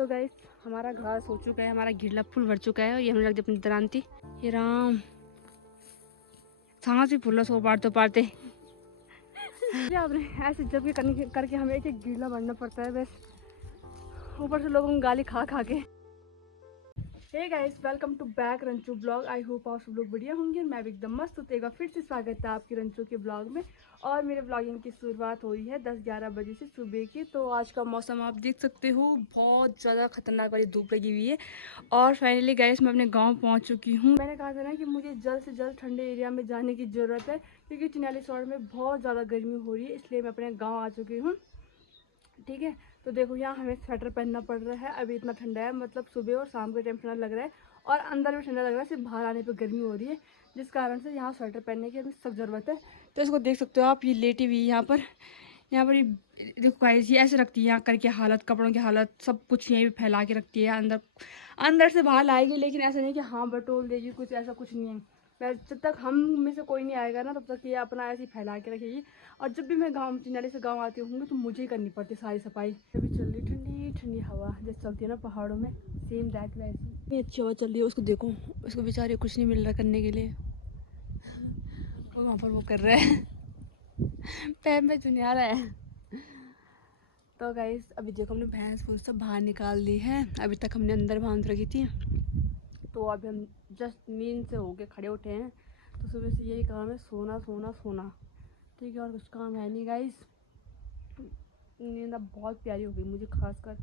तो गाइस हमारा घास हो चुका है, हमारा घिरला फुल भर चुका है और ये हमने रख दिया अपनी दरांती। ये राम सांस भी फुल्ला सो पारते पारते आपने ऐसे जब भी करके हमें एक एक घिरला भरना पड़ता है बस, ऊपर से लोगों को गाली खा खा के। Hey guys, welcome to back Ranchu blog. I hope आप सब लोग बढ़िया होंगे, मैं भी एकदम मस्त। तो एक बार फिर से स्वागत है आपकी रंचू के ब्लॉग में। और मेरे ब्लॉगिंग की शुरुआत हो रही है 10-11 बजे से सुबह की। तो आज का मौसम आप देख सकते हो, बहुत ज़्यादा खतरनाक वाली धूप लगी हुई है। और फाइनली गाइस मैं अपने गाँव पहुँच चुकी हूँ। मैंने कहा था ना कि मुझे जल्द से जल्द ठंडे एरिया में जाने की ज़रूरत है, क्योंकि चिन्यालीसौड़ में बहुत ज़्यादा गर्मी हो रही है, इसलिए मैं अपने गाँव आ चुकी हूँ। ठीक है, तो देखो यहाँ हमें स्वेटर पहनना पड़ रहा है। अभी इतना ठंडा है, मतलब सुबह और शाम के टाइम ठंडा लग रहा है और अंदर भी ठंडा लग रहा है, सिर्फ बाहर आने पे गर्मी हो रही है, जिस कारण से यहाँ स्वेटर पहनने की अभी सख्त ज़रूरत है। तो इसको देख सकते हो आप, ये लेटी हुई यहाँ पर ये देखो गाइस, ये ऐसे रखती है यहाँ करके, हालत कपड़ों की हालत सब कुछ यहीं पे फैला के रखती है। अंदर से बाहर लाएगी, लेकिन ऐसा नहीं कि हाँ बटोल देगी, कुछ ऐसा कुछ नहीं है। जब तक हम में से कोई नहीं आएगा ना, तब तक ये अपना ऐसे ही फैला के रखेगी। और जब भी मैं गाँव चिन्याली से गाँव आती हूँ तो मुझे ही करनी पड़ती है सारी सफाई। अभी चल रही ठंडी ठंडी हवा जैसे चलती है ना पहाड़ों में, सेम दैट वैसी इतनी अच्छी हवा चल रही है। उसको देखो, उसको बेचारे कुछ नहीं मिल रहा करने के लिए, वो वहाँ पर वो कर रहा है पैर में चुनिया रहा है। तो गाइस अभी देखो, हमने भैंस फूस सब बाहर निकाल दी है। अभी तक हमने अंदर बांध रखी थी, तो अभी हम जस्ट नींद से होके खड़े उठे हैं। तो सुबह से यही काम है, सोना सोना सोना। ठीक है, और कुछ काम है नहीं गाइस। नींद अब बहुत प्यारी हो गई मुझे, खासकर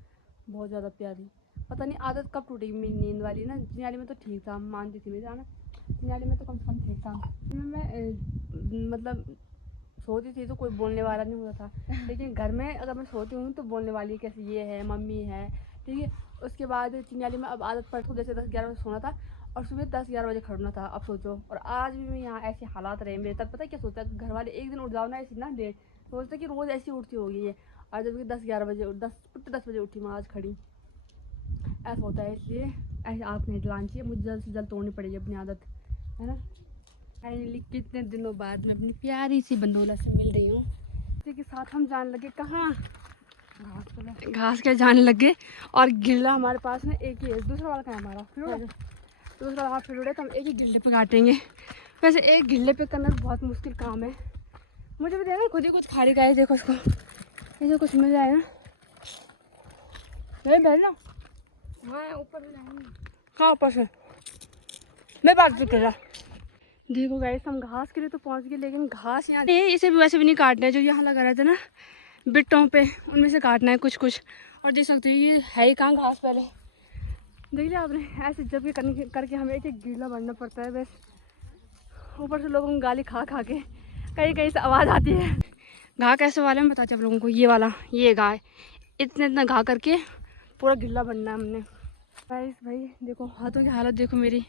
बहुत ज़्यादा प्यारी। पता नहीं आदत कब टूटेगी मेरी नींद वाली ना। चिन्याली में तो ठीक था, मानती थी मेरी ना, चिन्याली में तो कम से कम ठीक था। मैं मतलब सोती थी तो कोई बोलने वाला नहीं होता था, लेकिन घर में अगर मैं सोती हूँ तो बोलने वाली कैसे ये है, मम्मी है। ठीक है, उसके बाद चिन्याली में अब आदत पड़, जैसे 10-11 बजे सोना था और सुबह 10-11 बजे खड़ना था। अब सोचो, और आज भी मैं यहाँ ऐसे हालात रहे मेरे, तब पता है क्या सोचता है घर वाले, एक दिन उठ जाओ ना ऐसी ना लेट, सोचते कि रोज़ ऐसी उठती होगी ये। और जब 10-11 बजे 10 बजे उठी मैं आज खड़ी, ऐसा होता है। इसलिए ऐसे आदत नहीं डलानी चाहिए, मुझे जल्द से जल्द तोड़नी पड़ेगी अपनी आदत, है ना। फाइनली कितने दिनों बाद मैं अपनी प्यारी सी बंदोला से मिल रही हूँ। इसी के साथ हम जाने लगे कहाँ, घास के जाने लगे। और गिल्ला हमारे पास में एक ही है, दूसरा वाला कहाँ हमारा दूसरा वाला फिर उड़े, तो हम एक ही गिल्ले पे काटेंगे। वैसे एक गिल्ले पे करना बहुत मुश्किल काम है। मुझे भी देना, खुद ही कुछ खा रही गाय, देखो इसको, इसे कुछ मिल जाए ना, नहीं बैठ ना मैं ऊपर कहाँ ऊपर से मैं बात कर रहा। देखो गाइस, हम घास के लिए तो पहुंच गए, लेकिन घास यहाँ नहीं, इसे भी वैसे भी नहीं काटना है। जो यहाँ लगा रहता है ना बिट्टों पे, उनमें से काटना है कुछ कुछ। और देख सकते हो ये है ही कहाँ घास, पहले देख लिया आपने। ऐसे जब भी करके हमें एक एक गिरला भरना पड़ता है बस, ऊपर से लोगों को गाली खा खा के कहीं कहीं से आवाज़ आती है। घा कैसे वाले में बताते आप लोगों को, ये वाला ये गाय इतना इतना घा करके पूरा गिल्ला बनना है हमने। भाई देखो हाथों की हालत देखो मेरी,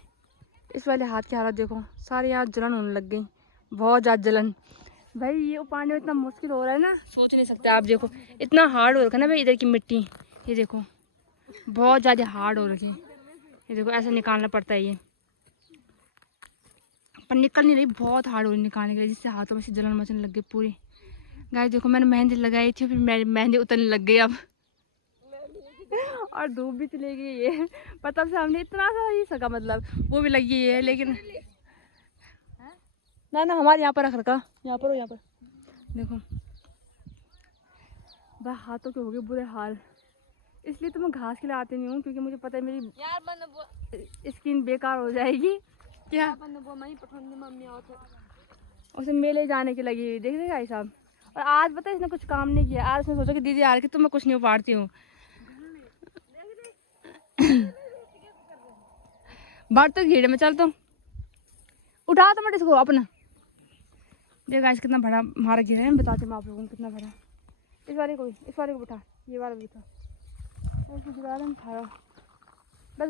इस वाले हाथ की हालत देखो, सारे यहाँ जलन होने लग गई, बहुत ज़्यादा जलन। भाई ये उपाड़ने में इतना मुश्किल हो रहा है ना, सोच नहीं सकते आप। देखो इतना हार्ड हो रखा है ना भाई, इधर की मिट्टी ये देखो बहुत ज़्यादा हार्ड हो रखी है। ये देखो ऐसे निकालना पड़ता है ये, पर निकल नहीं रही, बहुत हार्ड हो रही निकालने के लिए, जिससे हाथों में से जलन मचने लग गई पूरी। गाइस देखो मैंने मेहंदी लगाई थी, फिर मेहंदी उतरने लग गई अब और धूप भी चली गई है। पर तब से हमने इतना सा ही सका, मतलब वो भी लगी है, लेकिन ना ना हमारे यहाँ पर रख रखा, यहाँ पर हो, यहाँ पर देखो भाई हाथों के हो गए बुरे हाल। इसलिए तो मैं घास के लिए आती नहीं हूँ, क्योंकि मुझे पता है मेरी स्किन बेकार हो जाएगी। क्या उसे मेले जाने की लगी हुई, देख देगा साहब। और आज पता है इसने कुछ काम नहीं किया, आज उसने सोचा कि दीदी आ रही थी तो मैं कुछ नहीं उपाड़ती हूँ। बात तो घेरे में चल, तो उठा तो मत इसको अपना। देखो गाइस कितना बड़ा हमारा घेरा है, बताते मैं आप लोगों को कितना बड़ा। इस वाले को उठा, ये वाला भी था, बस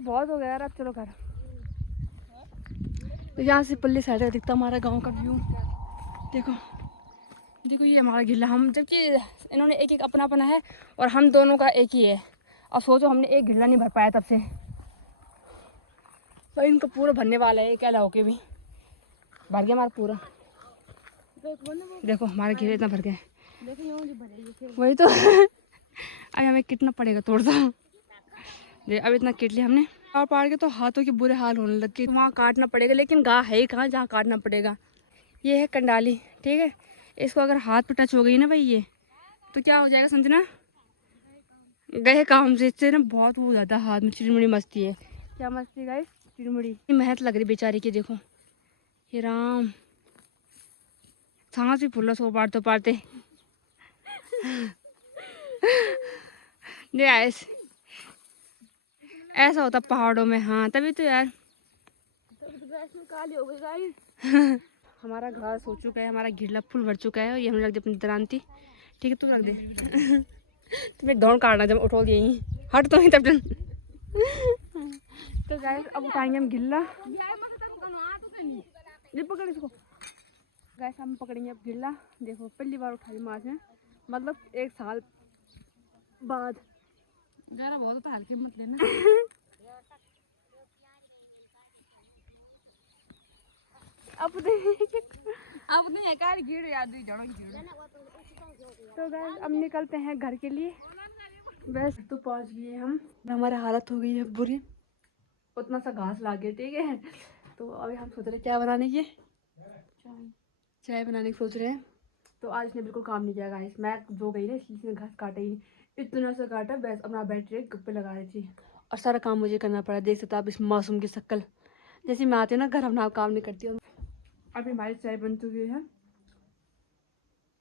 बहुत हो गया यार, अब चलो घर। तो यहाँ से पल्ली साइड का दिखता हमारा गांव का व्यू। देखो देखो ये हमारा गिल्ला, हम जबकि इन्होंने एक एक अपना अपना है और हम दोनों का एक ही है। अब सोचो हमने एक गिल्ला नहीं भर पाया तब से, तो इनको पूरा भरने वाला है, क्या होके भी भर गया हमारा पूरा। देखो हमारे घेरे इतना भर गए, वही तो अभी हमें कितना पड़ेगा तोड़ सा। अब इतना काट लिया हमने और पाड़ के तो हाथों के बुरे हाल होने लग गए। वहाँ काटना पड़ेगा, लेकिन गाय है ही कहाँ जहाँ काटना पड़ेगा। ये है कंडाली, ठीक है। इसको अगर हाथ पे टच हो गई ना भाई ये, तो क्या हो जाएगा संजना? गए काम से। इससे ना बहुत वो हो जाता है हाथ में। चिड़मुड़ी मस्ती है। क्या मस्ती गाइस? चिड़मुड़ी। मेहनत लग रही बेचारी की, देखो हे राम, सांस भी फूल सो पारते पारते। ऐसा होता पहाड़ों में। हाँ तभी तो यार। काली हो गई गाइस। हमारा घास हो चुका है, हमारा घिरला फुल भर चुका है और ये हमने रख दिया अपनी दरांती। ठीक है तू रख दे। तुम्हें दौड़ काटना जब उठो यहीं, हट तो ही तब। तो गाइस अब उठाएंगे हम गिल्ला। ये पकड़ इसको। गाइस हम पकड़ेंगे अब गिल्ला। देखो पहली बार उठाई माँ से, मतलब 1 साल बाद। जरा बहुत तो हल्के मत लेना। अब नहीं कार गिर याद जड़ों गिर। तो गाइस अब निकलते हैं घर के लिए। बस तो पहुंच गए हम। हमारी हालत हो गई है बुरी, उतना सा घास ला गया, ठीक है। तो अभी हम सोच रहे हैं क्या बनाने की, चाय बनाने की सोच रहे हैं। तो आज इसने बिल्कुल काम नहीं किया गाइस। मैं जो गई ना इसलिए इसने घास काटा ही नहीं, इतना सा काटा। बस अपना बैटरी गप्पे लगा रही थी और सारा काम मुझे करना पड़ा। देख सकते आप इस मासूम की शक्ल, जैसे मैं आती हूँ ना घर अपना काम नहीं करती हूँ। अभी हमारी चाय बन चुकी है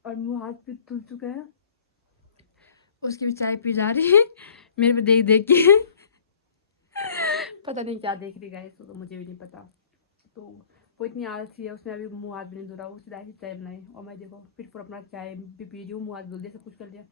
और मुँह हाथ भी धुल चुका है। उसकी भी चाय पी जा रही है मेरे पे देख देख के। पता नहीं क्या देख रही गाइस, तो मुझे भी नहीं पता। तो वो इतनी आलसी है, उसने अभी मुँह हाथ भी नहीं धोया, वो सीधा ही चाय बनाई। और मैं देखो फिर अपना चाय भी पी रही हूँ, मुँह हाथ धुल दिया, सब कुछ कर लिया।